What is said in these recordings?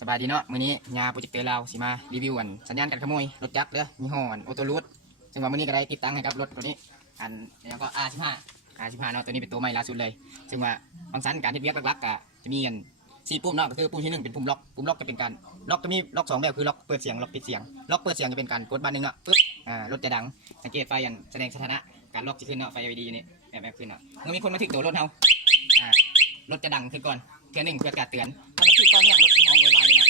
สบายดีเนาะมื้อนี้ยาโปรเจกต์เตอร์เราสิมารีวิวสัญญาณการขโมยรถจักรเด้อยี่ห้อออโต้รูทซึ่งว่ามื้อนี้ก็ได้ติดตั้งให้กับรถตัวนี้แล้วก็ R15 เนาะตัวนี้เป็นตัวใหม่ล่าสุดเลยซึ่งว่าฟังก์ชันการเฮ็ดเวียกหลักๆก็จะมี4ปุ่มเนาะก็คือปุ่มที่1เป็นปุ่มล็อกจะเป็นการล็อกจะมีล็อก2แบบคือล็อกเปิดเสียงล็อกปิดเสียงล็อกเปิดเสียงจะเป็นการกดบานหนึ่งเนาะปึ๊บรถจะดังสังเกตไฟแสดงสถานะการล็อกจะขึ้นเนาะไฟ LED นี่แบบขึ้นเนาะเมื่อมีคนมาถึงตัวรถเฮารถจะดังขึ้นก่อนเทื่อหนึ่งเพื่อการเตือนถ้ามันถึงตอนนี้รถจะฮ้องโวยวายเลยเนาะ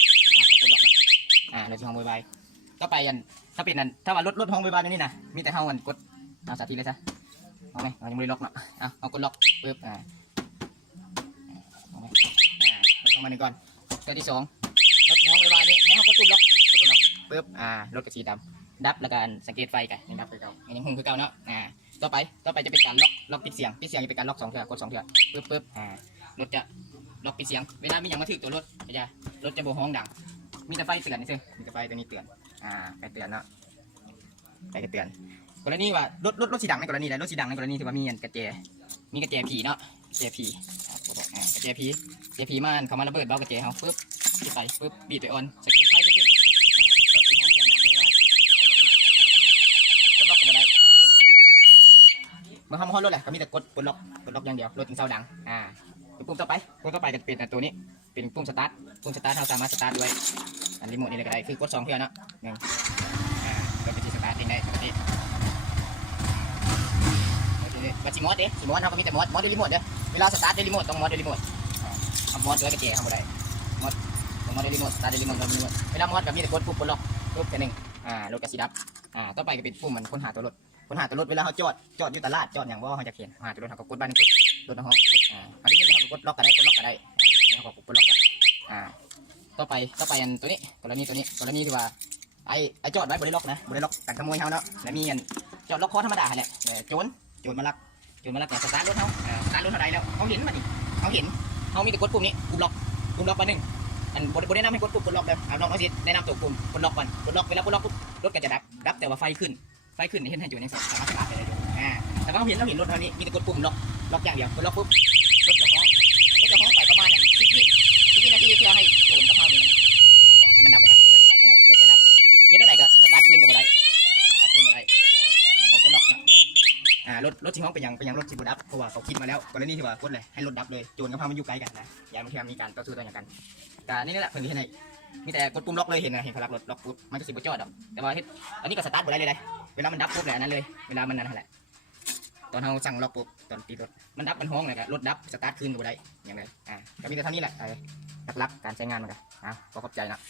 ขอบคุณล็อกรถจะฮ้องโวยวายก็ไปถ้าเป็นถ้าว่ารถฮ้องโวยวายนี่นะมีแต่เฮากดเอาสาธิตเลยซะเอาไหมเรายังไม่ได้ล็อกเนาะเอากดล็อกปึ๊บเอาไหมเราต้องมาหนึ่งก่อนตัวที่2รถฮ้องโวยวายนี่ให้เขากดปุ่มล็อกปึ๊บรถกระสีดำดับแล้วก็สังเกตไฟกันนี่ดับคือเก่าอันนี้หุ่งคือเก่าเนาะต่อไปจะเป็นการล็อกปิดเสียงจะเป็นการล็อก2เทื่อกด2เทื่อปึ๊บรถจะล็อกปิดเสียงเวลามีอย่างมาถึงตัวรถจะโบห้องดังมีแต่ไฟเตือนนี่ซึ่งมีแต่ไฟตัวนี้เตือนไฟเตือนเนาะไฟเตือนกรณีว่ารถสีดังในกรณีใดรถสีดังในกรณีที่ว่ามีกระเจผีเนาะกระเจผีมันเขามาระเบิดเบ้ากระเจเขาปึ๊บปิดไปปึ๊บบีบไปออนสกิลไฟจะขึ้นรถสีห้องเสียงดังเลยกดล็อกก็ได้เมื่อเขารถแหละก็มีแต่กดล็อกอย่างเดียวรถถึงเสาดังปุ่มต่อไปจะเป็นตัวนี้เป็นปุ่มสตาร์ทเราสามารถสตาร์ทด้วยรีโมทนี่เลยก็ได้คือกด2เทื่อเนาะก็เป็นที่สตาร์ทเองได้ปกติบัตรมอดเขาก็มีแต่มอดด้วยรีโมทเด้อเวลาสตาร์ทด้วยรีโมทต้องมอดด้วยรีโมทเอามอดด้วยกระเจี๊ยบเขาได้มอดด้วยรีโมทสตาร์ทด้วยรีโมทเวลามอดแบบนี้แต่กดปุ่มล็อกปุ๊บแค่นึงรถกระสีดับต่อไปก็เป็นปุ่มมันค้นหาตัวรถเวลาเขาจอดอยู่ตลาดจอดอย่างว่าเขาจะเขียนหาตัวรถเขาก็กดบ้านปุ๊บรถเขาอันนี้เขากดล็อกก็ได้แล้วเขากดล็อกต่อไปตัวนี้กรณีที่ว่าไอ้จอดไว้บริล็อกนะบริล็อกกันขโมยเขาเนาะแล้วมีจอดล็อกคอธรรมดาแหละโจรมาลักแต่สตาร์ทรถเขาสตาร์ทรถเท่าไรแล้วเขาเห็นเขามีแต่กดปุ่มนี้ปุ่มล็อกมาหนึ่งบริแนะนำให้กดปุ่มกดล็อกเด้อน้องสิแนะนำตัวปุ่มกดล็อกก่อนเวลากดล็อกปุ๊บรถก็จะดับแต่ว่าไฟขึ้นเห็นให้โจรยังสามารถสตาร์ทไปได้อยู่แต่ว่าเราเห็นรถเท่านี้มีแต่กดปุ่มล็อกอย่างเดียวกดล็อกปุ๊บรถจะฮ้องไปประมาณ10 วินาทีเพื่อให้โจรกระเพรานี้ให้มันดับนะจะอธิบายรถจะดับเฮ็ดได้ก็สตาร์ทขึ้นก็บ่ได้ขอบคุณล็อกรถที่ห้องเป็นอย่างรถที่บ่ดับเพราะว่าเขาคิดมาแล้วกรณีที่ว่ากดเลยให้รถดับเลยโจรกระเพรามันอยู่ไกลกันนะอย่าบางทีมีการต่อสู้กันนี่แหละเพิ่นเห็นให้มีแต่กดปุ่มล็อกเลยเห็นเขารับรถล็อกปุ๊บมันก็สิบ่จอดดอกแต่ว่าเฮ็ดอันนี้ก็สตาร์ทบ่ได้เลยเวลามันดับปุ๊บแหละนั้นเลยเวลามันนั่นแหละตอนเราสั่งล็อกปุ๊บตอนตีรถมันดับมันห้องเลยรถดับสตาร์ทขึ้นก็บ่ได้อย่างไรก็มีแต่เท่านี้แหละหลักๆการใช้งานมันก็ขอขอบใจนะ